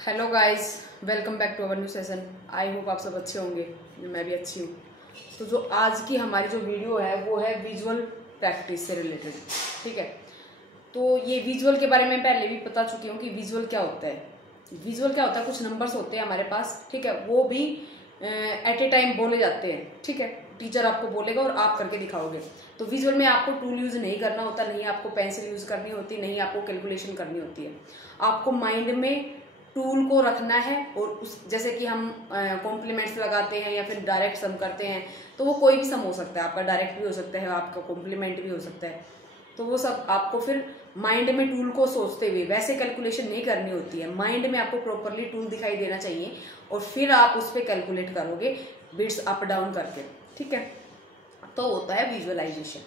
Hello guys, welcome back to our new session. I hope आप सब अच्छे होंगे, मैं भी अच्छी हूँ। तो जो आज की हमारी जो वीडियो है वो है विजुअल प्रैक्टिस से रिलेटेड। ठीक है, तो ये विजुअल के बारे में पहले भी बता चुकी हूँ कि विजुअल क्या होता है। विजुअल क्या होता है, कुछ नंबर्स होते हैं हमारे पास, ठीक है, वो भी एट ए टाइम बोले जाते हैं। ठीक है, टीचर आपको बोलेगा और आप करके दिखाओगे। तो विजुअल में आपको टूल यूज नहीं करना होता, नहीं आपको पेंसिल यूज करनी होती, नहीं आपको कैलकुलेशन करनी होती है। आपको माइंड में टूल को रखना है और उस जैसे कि हम कॉम्प्लीमेंट्स लगाते हैं या फिर डायरेक्ट सम करते हैं, तो वो कोई भी सम हो सकता है, आपका डायरेक्ट भी हो सकता है, आपका कॉम्प्लीमेंट भी हो सकता है। तो वो सब आपको फिर माइंड में टूल को सोचते हुए, वैसे कैलकुलेशन नहीं करनी होती है, माइंड में आपको प्रॉपरली टूल दिखाई देना चाहिए और फिर आप उस पर कैलकुलेट करोगे बिट्स अप डाउन करके। ठीक है, तो होता है विजुअलाइजेशन।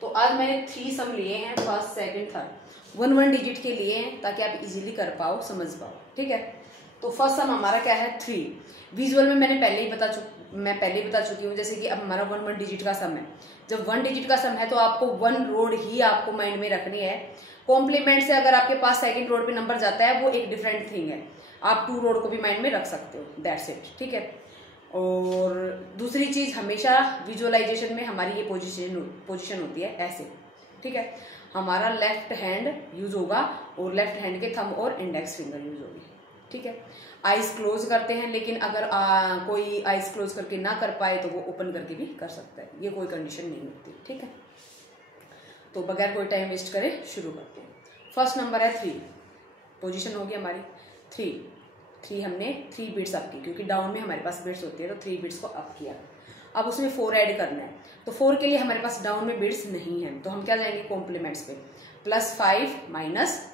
तो आज मैंने 3 सम लिए हैं, फर्स्ट सेकंड थर्ड, 1 डिजिट के लिए हैं ताकि आप इजीली कर पाओ, समझ पाओ। ठीक है, तो फर्स्ट सम हमारा क्या है 3। विजुअल में मैं पहले ही बता चुकी हूँ, जैसे कि अब हमारा 1 डिजिट का सम है। जब 1 डिजिट का सम है तो आपको 1 रोड ही आपको माइंड में रखनी है। कॉम्प्लीमेंट से अगर आपके पास सेकंड रोड पे नंबर जाता है वो एक डिफरेंट थिंग है, आप 2 रोड को भी माइंड में रख सकते हो, दैट्स इट। ठीक है, और दूसरी चीज, हमेशा विजुअलाइजेशन में हमारी ये पोजीशन होती है ऐसे। ठीक है, हमारा लेफ्ट हैंड यूज होगा और लेफ्ट हैंड के थंब और इंडेक्स फिंगर यूज होगी। ठीक है, आईज क्लोज करते हैं, लेकिन अगर कोई आईज क्लोज करके ना कर पाए तो वो ओपन करके भी कर सकता है, ये कोई कंडीशन नहीं होती। ठीक है, तो बगैर कोई टाइम वेस्ट करे शुरू करते हैं। फर्स्ट नंबर है 3, पोजीशन होगी हमारी 3। हमने 3 बिट्स अप की, क्योंकि डाउन में हमारे पास बिट्स होती है, तो 3 बिट्स को अप किया। अब उसमें 4 ऐड करना है, तो 4 के लिए हमारे पास डाउन में बिट्स नहीं है, तो हम क्या जाएंगे कॉम्प्लीमेंट्स पे, +5 -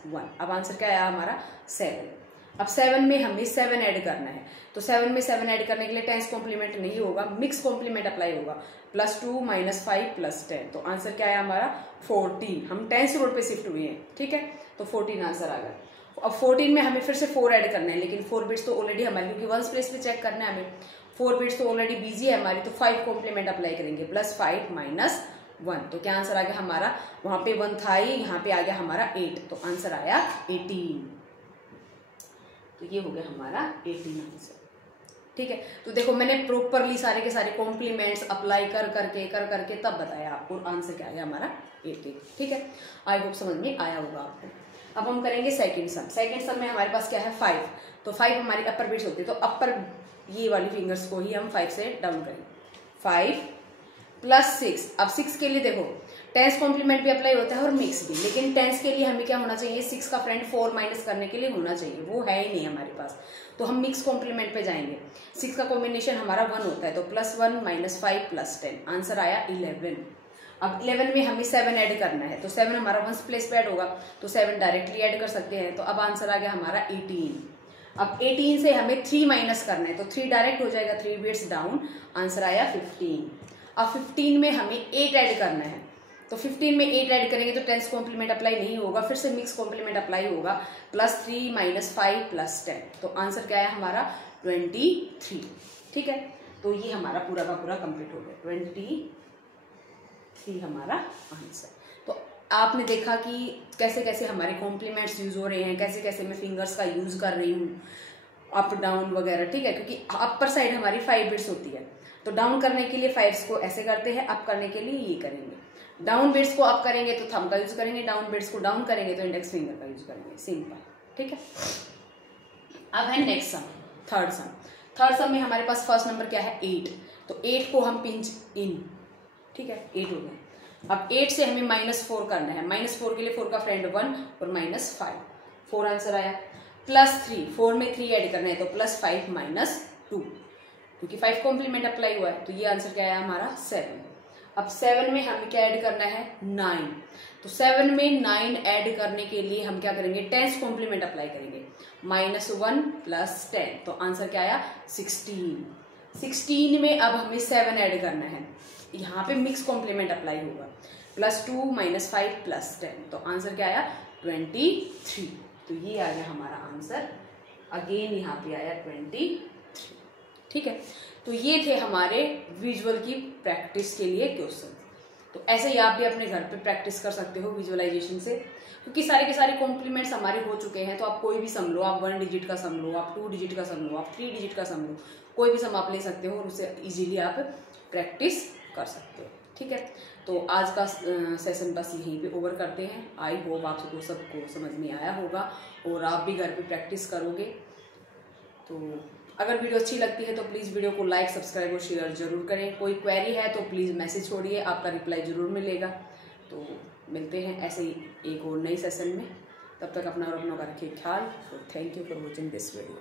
1। अब आंसर क्या आया हमारा 7। अब 7 में हमें 7 ऐड करना है, तो 7 में 7 ऐड करने के लिए 10s कॉम्प्लीमेंट नहीं होगा, मिक्स कॉम्प्लीमेंट अप्लाई होगा, +2 - 5 + 10। तो आंसर क्या आया हमारा 14। हम 10th रोड पे शिफ्ट हुए हैं। ठीक है, तो 14 आंसर आ गया। अब 14 में हमें फिर से 4 ऐड करना है, लेकिन 4 बिट्स तो ऑलरेडी हमारी, क्योंकि 1s प्लेस पे चेक करना है हमें, 4 बिट्स तो ऑलरेडी बिजी है हमारी, तो 5 कॉम्प्लीमेंट अप्लाई करेंगे, +5 - 1। तो क्या आंसर आ गया हमारा, वहां पे 1 था ही, यहाँ पे आ गया हमारा 8, तो आंसर आया 18। तो ये हो गया हमारा 18 आंसर। ठीक है, तो देखो मैंने प्रॉपरली सारे के सारे कॉम्प्लीमेंट्स अप्लाई कर करके तब बताया आपको, आंसर क्या आया हमारा 18। ठीक है, आई होप समझ में आया होगा आपको। अब हम करेंगे सेकंड सम। सेकंड सम में हमारे पास क्या है 5, तो 5 हमारी अपर बिट्स होती है, तो अपर ये वाली फिंगर्स को ही हम 5 से डाउन करेंगे। 5 + 6। अब 6 के लिए देखो 10s कॉम्प्लीमेंट भी अप्लाई होता है और मिक्स भी, लेकिन 10s के लिए हमें क्या होना चाहिए, 6 का फ्रेंड 4 माइनस करने के लिए होना चाहिए, वो है ही नहीं हमारे पास, तो हम मिक्स कॉम्प्लीमेंट पे जाएंगे। 6 का कॉम्बिनेशन हमारा 1 होता है, तो +1 - 5 + 10, आंसर आया 11। अब 11 में हमें 7 ऐड करना है, तो 7 हमारा 1s प्लेस पे ऐड होगा, तो 7 डायरेक्टली ऐड कर सकते हैं, तो अब आंसर आ गया हमारा 18। अब 18 से हमें 3 माइनस करना है, तो 3 डायरेक्ट हो जाएगा, 3 बिट्स डाउन, आंसर आया 15। अब 15 में हमें 8 ऐड करना है, तो 15 में 8 ऐड करेंगे तो 10s कॉम्प्लीमेंट अप्लाई नहीं होगा, फिर से मिक्स कॉम्प्लीमेंट अप्लाई होगा, +3 - 5 + 10, तो आंसर क्या है हमारा 23। ठीक है, तो ये हमारा पूरा का पूरा कंप्लीट हो गया, 23 हमारा आंसर। तो आपने देखा कि कैसे कैसे हमारे कॉम्प्लीमेंट्स यूज हो रहे हैं, कैसे कैसे मैं फिंगर्स का यूज कर रही हूँ, अप डाउन वगैरह। ठीक है, क्योंकि अपर साइड हमारी 5 बिट्स होती है, तो डाउन करने के लिए 5s को ऐसे करते हैं, अप करने के लिए ये करेंगे। डाउन बिट्स को अप करेंगे तो थंब का यूज करेंगे, डाउन बिट्स को डाउन करेंगे तो इंडेक्स फिंगर का यूज करेंगे, सिंपल। ठीक है, अब है नेक्स्ट सम, थर्ड सम। थर्ड सम में हमारे पास फर्स्ट नंबर क्या है 8, तो 8 को हम पिंच इन। ठीक है, 8 हो गया। अब 8 से हमें -4 करना है, -4 के लिए 4 का फ्रेंड 1 और -5, 4 आंसर आया। +3, 4 में 3 ऐड करना है, तो +5 - 2, क्योंकि 5 कॉम्प्लीमेंट अप्लाई हुआ है, तो ये आंसर क्या आया हमारा 7। अब 7 में हमें क्या ऐड करना है 9, तो 7 में 9 ऐड करने के लिए हम क्या करेंगे 10s कॉम्प्लीमेंट अप्लाई करेंगे, -1 + 10, तो आंसर क्या आया 16। 16 में अब हमें 7 ऐड करना है, यहाँ पे मिक्स कॉम्प्लीमेंट अप्लाई होगा, +2 - 5 + 10, तो आंसर क्या आया 23। तो ये आ गया हमारा आंसर, अगेन यहाँ पे आया 23। ठीक है, तो ये थे हमारे विजुअल की प्रैक्टिस के लिए क्वेश्चन। तो ऐसे ही आप भी अपने घर पे प्रैक्टिस कर सकते हो विजुअलाइजेशन से। क्योंकि सारे के सारे कॉम्प्लीमेंट्स हमारे हो चुके हैं। तो आप कोई भी सम लो, आप 1 डिजिट का सम लो, आप 2 डिजिट का सम लो, आप 3 डिजिट का सम लो, कोई भी सम आप ले सकते हो और उसे इजीली आप प्रैक्टिस कर सकते हो। ठीक है, तो आज का सेशन बस यहीं पे ओवर करते हैं। आई होप आप सबको समझ में आया होगा और आप भी घर पे प्रैक्टिस करोगे। तो अगर वीडियो अच्छी लगती है तो प्लीज़ वीडियो को लाइक, सब्सक्राइब और शेयर जरूर करें। कोई क्वेरी है तो प्लीज़ मैसेज छोड़िए, आपका रिप्लाई ज़रूर मिलेगा। तो मिलते हैं ऐसे ही एक और नई सेशन में। तब तक अपना और अपनों का रखिए ख्याल। Thank you for watching this video.